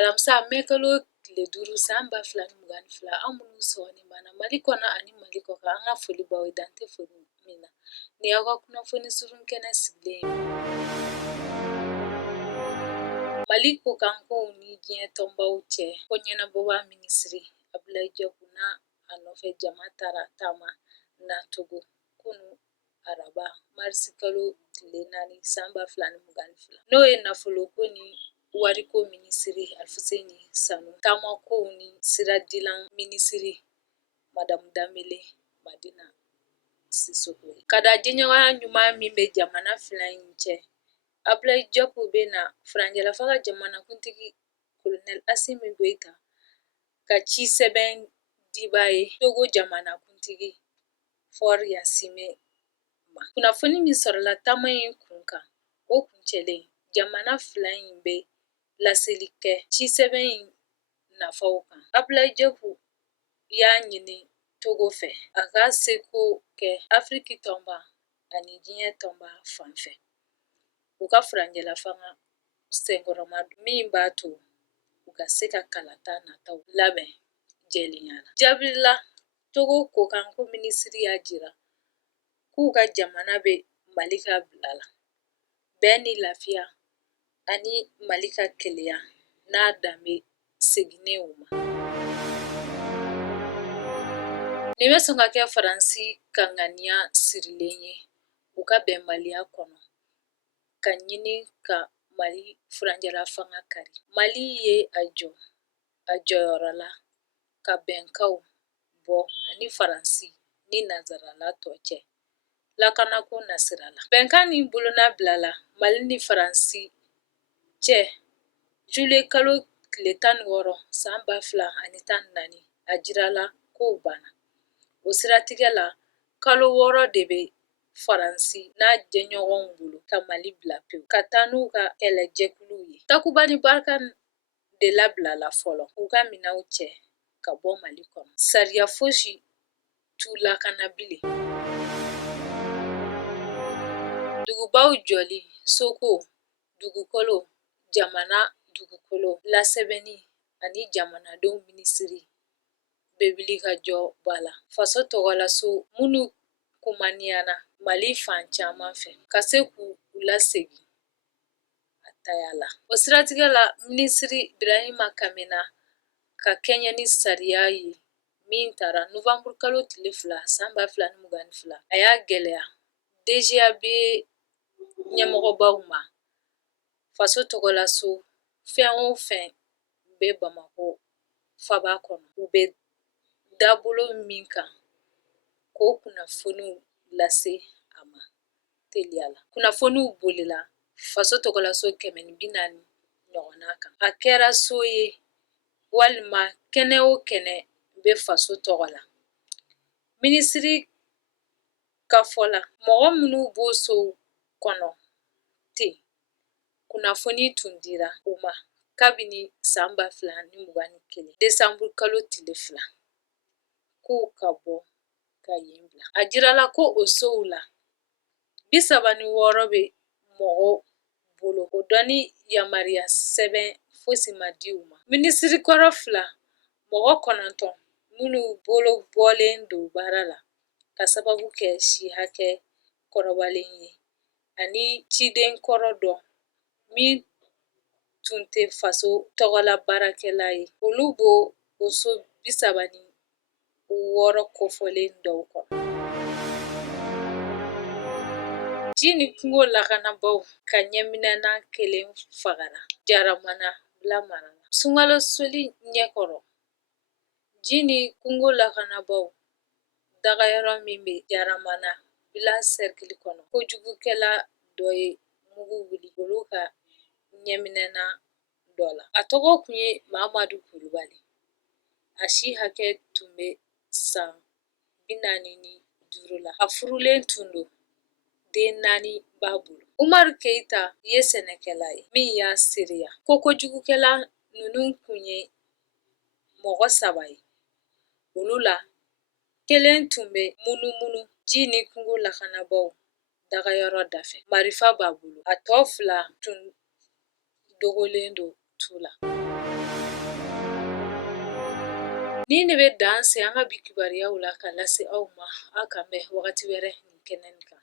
Alamisa a mɛɛ kalo tile 5 san 2022 an minnu sɔgɔlen b'an Mali kɔnɔ ani Mali kɔ kan an ka foli b'aw ye dan tɛ foli min na. Ni y'aw ka kunnafoni surun kɛnɛ sigilen ye. Mali ko kan kow ni diɲɛ tɔnbaw cɛ ko ɲɛnabɔba minisiri Abdulaye Diop n'a a nɔfɛ jama taara taama na Togo kunu araba marisi kalo tile 4 san 2022 n'o ye nafoloko ni wariko minisiri Alfuseni Sanu, taamakow ni siradilan minisiri Madamu Danbele Madina Sisoko ye. Ka da jɛɲɔgɔnya ɲuman min bɛ jamana fila in cɛ, Abdulaye Diop bɛna Faranjɛlafaga jamanakuntigi Colonel Assimi Goïta ka ci sɛbɛn diba ye Togo jamanakuntigi Faure Gnassingbé ma. Kunnafoni min sɔrɔla taama in kun kan, o kuncɛlen jamana fila in bɛ laseli kɛ ci sɛbɛn in nafaw kan. Abdulaye Diop y'a ɲini Togo fɛ a ka seko kɛ Afriki tɔnba ani diɲɛ tɔnba fan fɛ. U ka Faranjɛlafaga senkɔrɔma min b'a to u ka se ka kalata nataw labɛn jɛlenya la. Jaabi la Togo kokanko minisiri y'a jira k'u ka jamana bɛ Mali ka bila la. Bɛn ni lafiya ani Mali ka keleya n'a danbe seginnen u ma. Nin bɛ sɔn ka kɛ Faransi kanganiya sirilen ye u ka bɛnbaliya kɔnɔ ka ɲini ka Mali Faranjɛlafaga kari. Mali ye a jɔyɔrɔ la ka bɛnkaw bɔ ani Faransi ni nazarala tɔ cɛ lakanako nasira la. Bɛnkan nin bolona bilala Mali ni Faransi cɛ juillet kalo tile 16 san 2014 a jirala kow banna. O siratigɛ la kalo 6 de bɛ Faransi n'a jɛɲɔgɔnw bolo ka Mali bila pewu ka taa n'u ka kɛlɛjɛkuluw ye. Takuba ni Barika de labilala fɔlɔ k'u ka minɛnw cɛ ka bɔ Mali kɔnɔ. Sariya fosi t'u lakana bilen. Dugubaw jɔli, soko, dugukolo, jamana dugukolo lasɛbɛnni ani jamanadenw minisiri bɛ wili ka jɔ b'a la. Faso tɔgɔlaso minnu kumaniyana Mali fan caman fɛ ka se k'u lasegin a taya la. O siratigɛ la minisiri Birahima Kamina ka kɛɲɛ ni sariya ye min taara Novanburu kalo tile 2 san 2022 a y'a gɛlɛya DGAB ɲɛmɔgɔbaw ma. Faso tɔgɔlaso fɛn o fɛn bɛ Bamako faba kɔnɔ u bɛ dabolo min kan k'o kunnafoniw lase a ma teliya la. Kunnafoniw bolila faso tɔgɔlaso 140 ɲɔgɔnna kan. A kɛra so ye walima kɛnɛ o kɛnɛ bɛ faso tɔgɔ la. Minisiri ka fɔ la mɔgɔ minnu b'o so kɔnɔ ten kunnafoni tun dira u ma kabini san 2021 desanburu kalo tile 2 k'u ka bɔ ka yen bila. A jirala ko o sow la 36 bɛ mɔgɔw bolo o dɔnni yamaruya sɛbɛn fosi ma di u ma. Minisiri kɔrɔ 2 mɔgɔ 9 minnu bolo bɔlen don baara la ka sababu kɛ si hakɛ kɔrɔbalen ye ani ciden kɔrɔ dɔ min tun tɛ faso tɔgɔla baarakɛla ye. Olu b'o o so 36 kofɔlen dɔw kɔnɔ. Ji ni kungo lakanabaw ka ɲɛminɛna 1 fagara Jaramana bila mara la. Sunkalo soli ɲɛkɔrɔ ji ni kungo lakanabaw dagayɔrɔ min bɛ Jaramana bila cercle kɔnɔ kojugukɛla dɔ ye mugu wuli olu ka ɲɛminɛna dɔ la. A tɔgɔ tun ye Mamadu Kulubali. A si hakɛ tun bɛ san 45 la. A furulen tun don. Den 4 b'a bolo. Umaru Keita ye sɛnɛkɛla ye min y'a seereya. Kojugukɛla ninnu tun ye mɔgɔ 3 ye. Olu la 1 tun bɛ munumunu ji ni kungo lakanabaw dagayɔrɔ dafɛ. Marifa b'a bolo. A tɔ 2 tun dogolen don tu la. Ni ne bɛ dan se an ka bi kibaruyaw la ka lase aw ma, aw kan bɛn wagati wɛrɛ nin kɛnɛ nin kan.